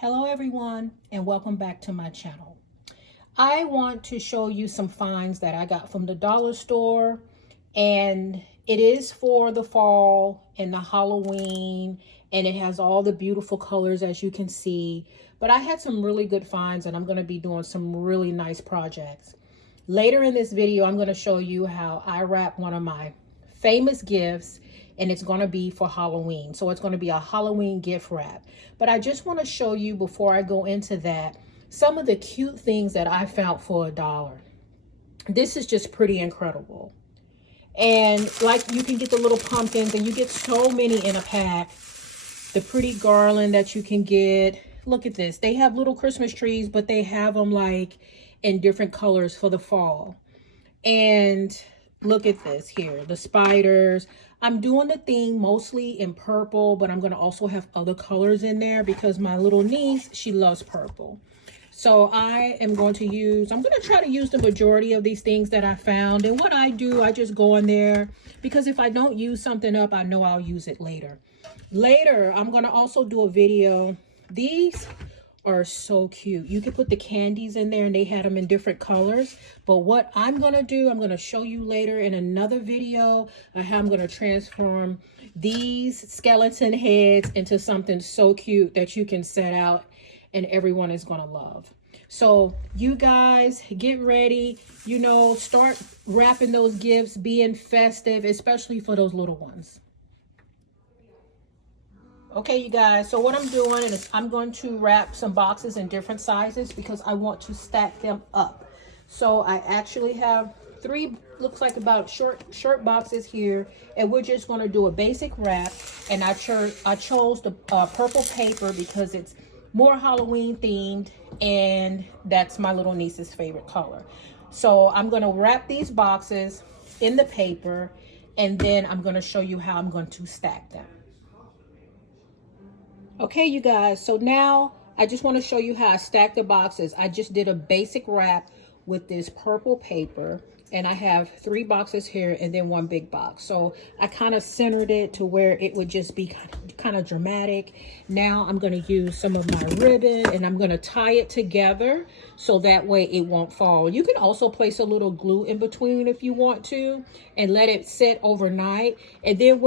Hello everyone and welcome back to my channel. I want to show you some finds that I got from the dollar store, and it is for the fall and the Halloween, and it has all the beautiful colors as you can see. But I had some really good finds and I'm going to be doing some really nice projects. Later in this video, I'm going to show you how I wrap one of my famous gifts, and it's going to be for Halloween. So it's going to be a Halloween gift wrap. But I just want to show you, before I go into that, some of the cute things that I found for $1. This is just pretty incredible. And like, you can get the little pumpkins, and you get so many in a pack. The pretty garland that you can get. Look at this. They have little Christmas trees, but they have them like in different colors for the fall. And look at this here, the spiders. I'm doing the theme mostly in purple, but I'm going to also have other colors in there because my little niece, she loves purple. So I am going to use, I'm going to try to use the majority of these things that I found. And what I do, I just go in there, because if I don't use something up, I know I'll use it later. Later, I'm going to also do a video. These are so cute. You can put the candies in there, and they had them in different colors. But what I'm going to do, I'm going to show you later in another video how I'm going to transform these skeleton heads into something so cute that you can set out and everyone is going to love. So you guys get ready, you know, start wrapping those gifts, being festive, especially for those little ones. Okay, you guys, so what I'm doing is I'm going to wrap some boxes in different sizes because I want to stack them up. So I actually have three, looks like about short boxes here, and we're just going to do a basic wrap. And I chose the purple paper because it's more Halloween themed, and that's my little niece's favorite color. So I'm going to wrap these boxes in the paper, and then I'm going to show you how I'm going to stack them. Okay, you guys, so now I just want to show you how I stack the boxes. I just did a basic wrap with this purple paper, and I have 3 boxes here and then 1 big box. So I kind of centered it to where it would just be kind of dramatic. Now I'm going to use some of my ribbon, and I'm going to tie it together so that way it won't fall. You can also place a little glue in between if you want to, and let it sit overnight. And then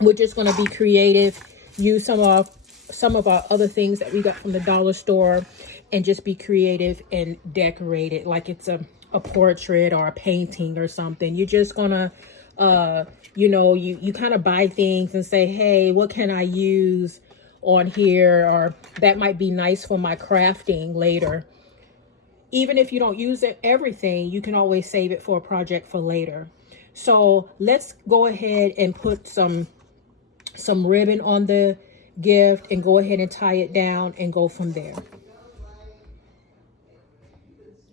we're just going to be creative, use some of our other things that we got from the dollar store, and just be creative and decorate it like it's a portrait or a painting or something. You're just gonna you know, you kind of buy things and say, hey, what can I use on here, or that might be nice for my crafting later. Even if you don't use everything, you can always save it for a project for later. So let's go ahead and put some ribbon on the gift and go ahead and tie it down and go from there.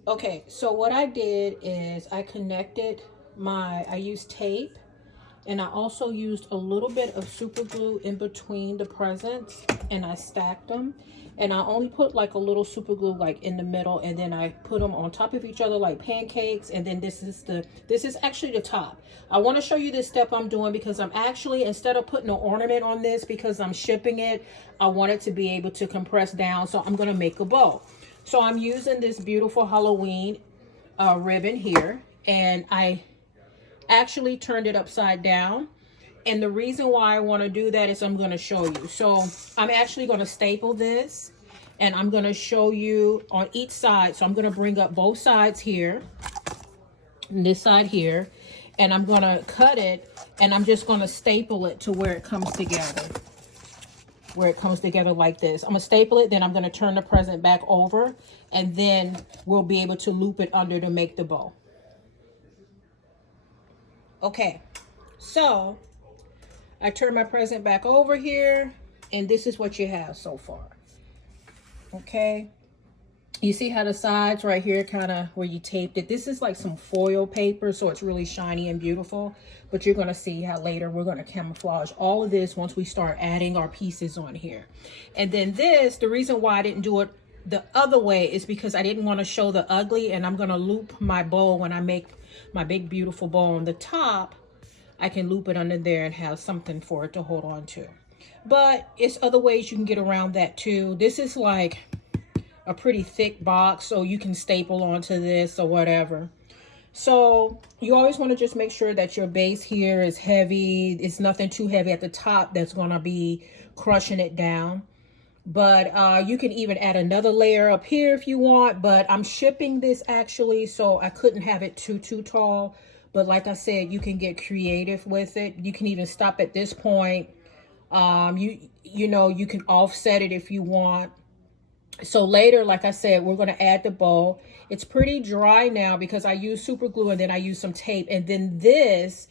Okay, so what I did is I connected I used tape, and I also used a little bit of super glue in between the presents, and I stacked them. And I only put like a little super glue like in the middle, and then I put them on top of each other like pancakes. And then this is actually the top. I want to show you this step I'm doing because I'm actually, instead of putting an ornament on this because I'm shipping it, I want it to be able to compress down. So I'm going to make a bow. So I'm using this beautiful Halloween ribbon here, and I actually turned it upside down. And the reason why I want to do that is I'm going to show you. So I'm actually going to staple this, and I'm going to show you on each side. So I'm going to bring up both sides here, and this side here, and I'm going to cut it, and I'm just going to staple it to where it comes together. Where it comes together like this. I'm going to staple it, then I'm going to turn the present back over, and then we'll be able to loop it under to make the bow. Okay, so I turn my present back over here, and this is what you have so far. Okay, you see how the sides right here, kind of where you taped it, this is like some foil paper, so it's really shiny and beautiful. But you're going to see how later we're going to camouflage all of this once we start adding our pieces on here. And then this, the reason why I didn't do it the other way is because I didn't want to show the ugly, and I'm going to loop my bow when I make my big beautiful bow on the top. I can loop it under there and have something for it to hold on to. but it's other ways you can get around that too. This is like a pretty thick box, so you can staple onto this or whatever. So you always want to just make sure that your base here is heavy. It's nothing too heavy at the top that's going to be crushing it down. But you can even add another layer up here if you want. But I'm shipping this actually, so I couldn't have it too tall. But like I said, you can get creative with it. You can even stop at this point. You know, you can offset it if you want. So later, like I said, we're going to add the bow. It's pretty dry now because I use super glue and then I use some tape. And then this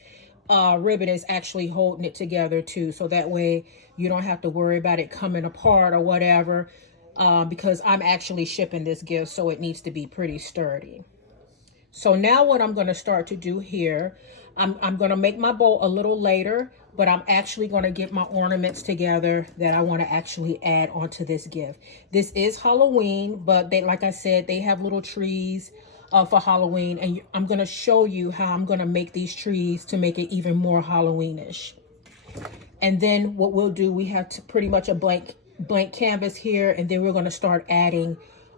ribbon is actually holding it together too. So that way you don't have to worry about it coming apart or whatever, because I'm actually shipping this gift. So it needs to be pretty sturdy. So now what I'm going to start to do here, I'm going to make my bow a little later, but I'm actually going to get my ornaments together that I want to actually add onto this gift. This is Halloween, but they, like I said, they have little trees for Halloween, and I'm going to show you how I'm going to make these trees to make it even more Halloweenish. And then what we'll do, we have pretty much a blank canvas here, and then we're going to start adding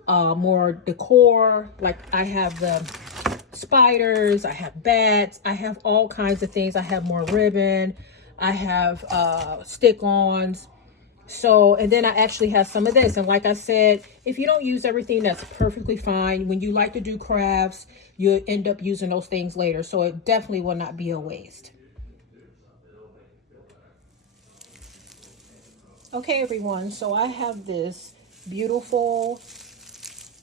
more decor. Like I have the spiders, I have bats, I have all kinds of things. I have more ribbon, I have stick-ons. So, and then I actually have some of this. And like I said, if you don't use everything, that's perfectly fine. When you like to do crafts, you end up using those things later. So it definitely will not be a waste. Okay, everyone. So I have this beautiful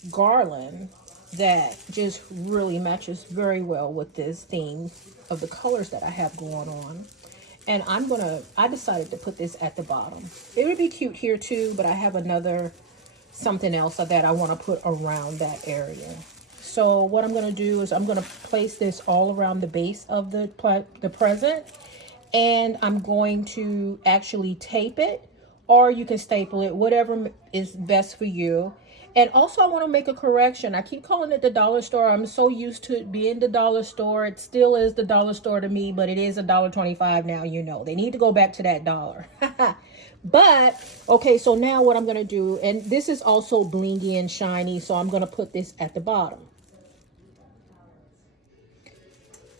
garland that just really matches very well with this theme of the colors that I have going on. And I decided to put this at the bottom. It would be cute here too, but I have something else that I want to put around that area. So what I'm going to do is I'm going to place this all around the base of the present. And I'm going to actually tape it, or you can staple it, whatever is best for you. And also I want to make a correction. I keep calling it the dollar store. I'm so used to it being the dollar store. It still is the dollar store to me, but it is $1.25 now, you know. They need to go back to that dollar. But, okay, so now what I'm going to do, and this is also blingy and shiny, so I'm going to put this at the bottom.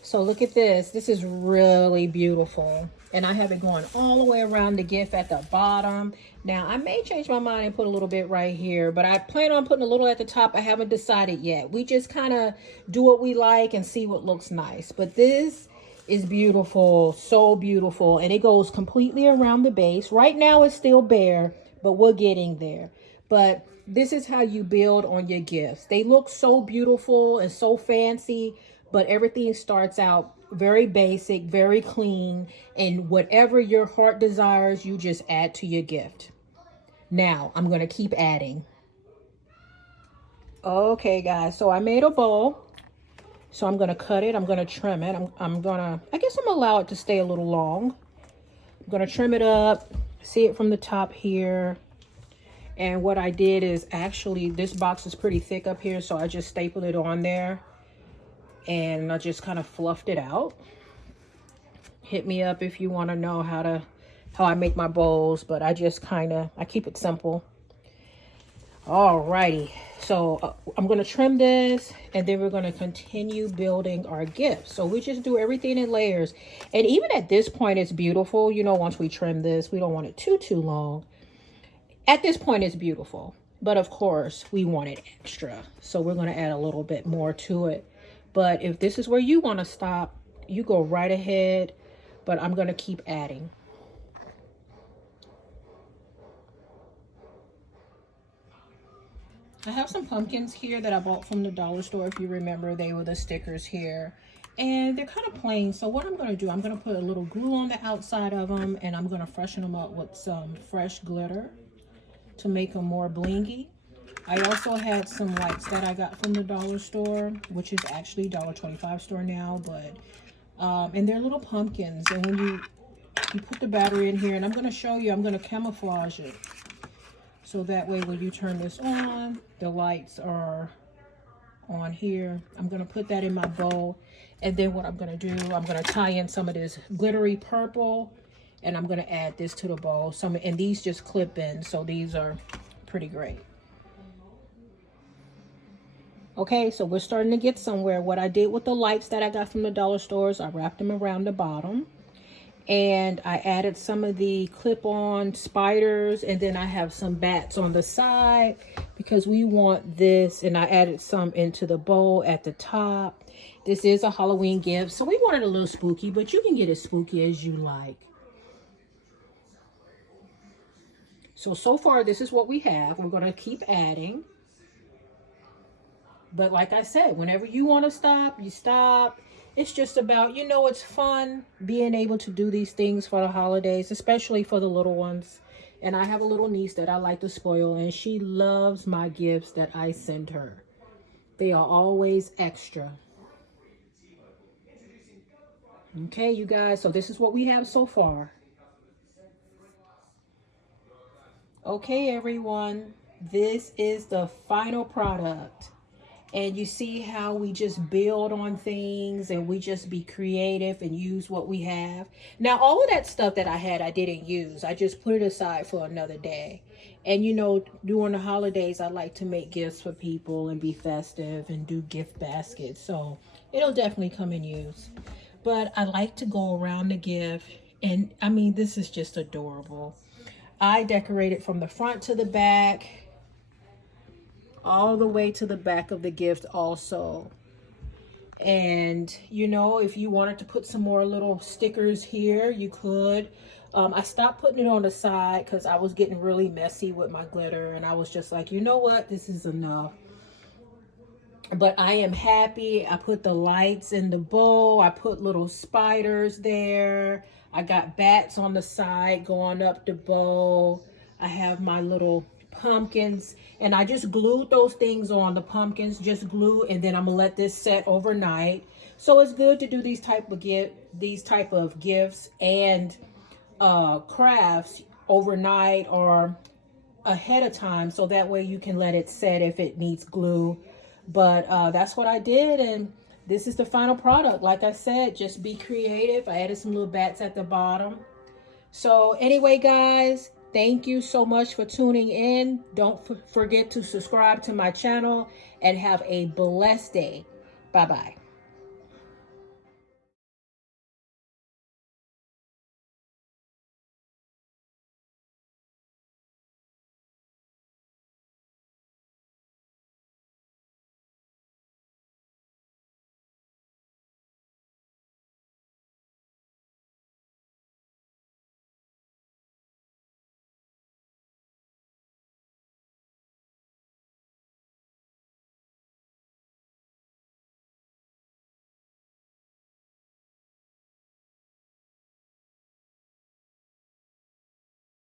So look at this. This is really beautiful. And I have it going all the way around the gift at the bottom. Now, I may change my mind and put a little bit right here, but I plan on putting a little at the top. I haven't decided yet. We just kind of do what we like and see what looks nice. But this is beautiful, so beautiful. And it goes completely around the base. Right now, it's still bare, but we're getting there. But this is how you build on your gifts. They look so beautiful and so fancy, but everything starts out very basic, very clean, and whatever your heart desires, you just add to your gift. Now, I'm going to keep adding. Okay, guys, so I made a bowl. So I'm going to cut it. I'm going to trim it. I guess I'm going to allow it to stay a little long. I'm going to trim it up, see it from the top here. And what I did is actually, this box is pretty thick up here, so I just stapled it on there. And I just kind of fluffed it out. Hit me up if you want to know how I make my bowls, but I keep it simple. Alrighty, so I'm going to trim this, and then we're going to continue building our gifts. So we just do everything in layers. And even at this point, it's beautiful. You know, once we trim this, we don't want it too long. At this point, it's beautiful. But of course, we want it extra. So we're going to add a little bit more to it. But if this is where you want to stop, you go right ahead. But I'm going to keep adding. I have some pumpkins here that I bought from the dollar store. If you remember, they were the stickers here. And they're kind of plain. So what I'm going to do, I'm going to put a little glue on the outside of them. And I'm going to freshen them up with some fresh glitter to make them more blingy. I also had some lights that I got from the dollar store, which is actually $1.25 store now, but and they're little pumpkins. And when you put the battery in here, and I'm going to show you, I'm going to camouflage it. So that way when you turn this on, the lights are on here. I'm going to put that in my bowl. And then what I'm going to do, I'm going to tie in some of this glittery purple And I'm going to add this to the bowl. And these just clip in, so these are pretty great. Okay, so we're starting to get somewhere. What I did with the lights that I got from the dollar stores, I wrapped them around the bottom. And I added some of the clip-on spiders, and then I have some bats on the side because we want this, and I added some into the bowl at the top. This is a Halloween gift, so we want it a little spooky, but you can get as spooky as you like. So far, this is what we have. We're going to keep adding. But like I said, whenever you want to stop, you stop. It's just about, you know, it's fun being able to do these things for the holidays, especially for the little ones. And I have a little niece that I like to spoil, and she loves my gifts that I send her. They are always extra. Okay, you guys, so this is what we have so far. Okay, everyone, this is the final product. And you see how we just build on things and we just be creative and use what we have. Now, all of that stuff that I had, I didn't use. I just put it aside for another day. And, you know, during the holidays, I like to make gifts for people and be festive and do gift baskets. So it'll definitely come in use. But I like to go around the gift. And, I mean, this is just adorable. I decorated from the front to the back, all the way to the back of the gift also. And, you know, if you wanted to put some more little stickers here, you could. I stopped putting it on the side because I was getting really messy with my glitter. And I was just like, you know what? This is enough. But I am happy. I put the lights in the bowl. I put little spiders there. I got bats on the side going up the bowl. I have my little pumpkins, and I just glued those things on the pumpkins, just glue, and then I'm gonna let this set overnight. So it's good to do these type of gifts and crafts overnight or ahead of time, so that way you can let it set if it needs glue. But that's what I did, and this is the final product. Like I said, just be creative. I added some little bats at the bottom. So anyway, guys, thank you so much for tuning in. Don't forget to subscribe to my channel and have a blessed day. Bye-bye.